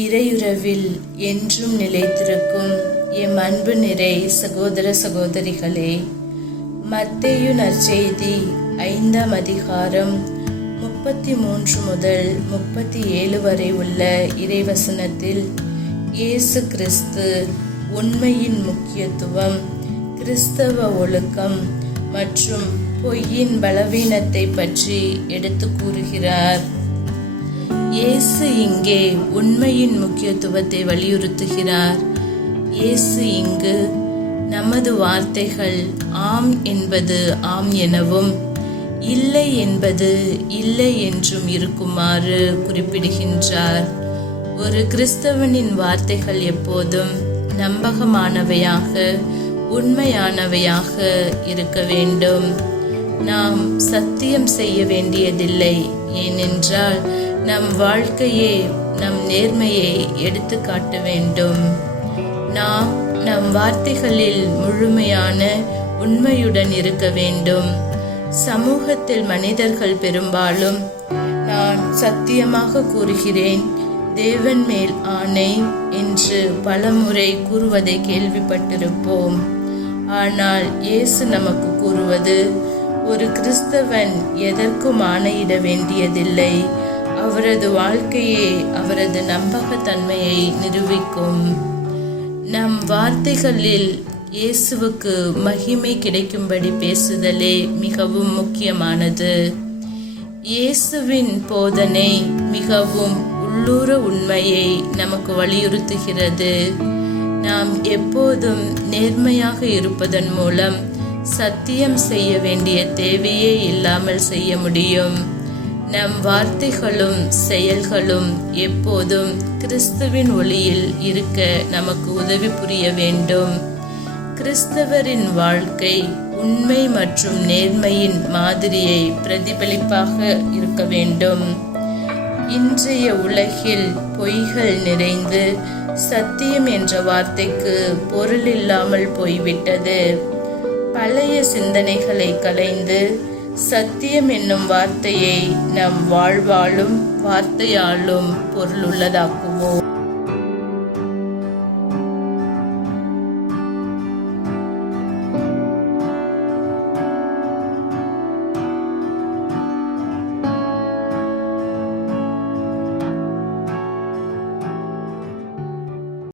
இறையுறவில் என்றும் நிலைத்திருக்கும் எம் அன்பு நிறை சகோதர சகோதரிகளே, மத்தேயு நற்செய்தி 5ஆம் அதிகாரம் 33 முதல் 37 வரை உள்ள இறைவசனத்தில் இயேசு கிறிஸ்து உண்மையின் முக்கியத்துவம், கிறிஸ்தவ ஒழுக்கம் மற்றும் பொய்யின் பலவீனத்தை பற்றி எடுத்து கூறுகிறார். இயேசு இங்கே உண்மையின் முக்கியத்துவத்தை வலியுறுத்துகிறார். இயேசு இங்கு நமது வார்த்தைகள் ஆம் என்பது ஆம் எனவும் இல்லை என்பது இல்லை என்றும் இருக்குமாறு குறிப்பிடுகின்றார். ஒரு கிறிஸ்தவனின் வார்த்தைகள் எப்போதும் நம்பகமானவையாக, உண்மையானவையாக இருக்க வேண்டும். நாம் சத்தியம் செய்ய வேண்டியதில்லை, ஏனென்றால் நம் வாழ்க்கையே நம் நேர்மையை எடுத்து காட்ட வேண்டும். நாம் நம் வார்த்தைகளில் முழுமையான உண்மையுடன் இருக்க வேண்டும். சமூகத்தில் மனிதர்கள் பெரும்பாலும் நான் சத்தியமாக கூறுகிறேன், தேவன் மேல் ஆணை என்று பலமுறை கூறுவதை கேள்விப்பட்டிருப்போம். ஆனால் இயேசு நமக்கு கூறுவது, ஒரு கிறிஸ்தவன் எதற்கும் ஆணையிட வேண்டியதில்லை. அவரது வாழ்க்கையே அவரது நம்பகத்தன்மையை நிரூபிக்கும். நம் வார்த்தைகளில் இயேசுவுக்கு மகிமை கிடைக்கும்படி பேசுதலே மிகவும் முக்கியமானது. இயேசுவின் போதனை மிகவும் உள்ளூர உண்மையை நமக்கு வலியுறுத்துகிறது. நாம் எப்போதும் நேர்மையாக இருப்பதன் மூலம் சத்தியம் செய்ய வேண்டிய தேவையே இல்லாமல் செய்ய முடியும். நம் வார்த்தைகளும் செயல்களும் எப்போதும் கிறிஸ்துவின் ஒளியில் இருக்க நமக்கு உதவி புரிய வேண்டும். கிறிஸ்தவரின் வாழ்க்கை உண்மை மற்றும் நேர்மையின் மாதிரியை பிரதிபலிப்பாக இருக்க வேண்டும். இன்றைய உலகில் பொய்கள் நிறைந்து சத்தியம் என்ற வார்த்தைக்கு பொருள் இல்லாமல் போய்விட்டது. பழைய சிந்தனைகளை களைந்து சத்தியம் என்னும் வார்த்தையை நம் வாழ்வாலும் வார்த்தையாலும் பொருளுள்ளதாக்குவோம்.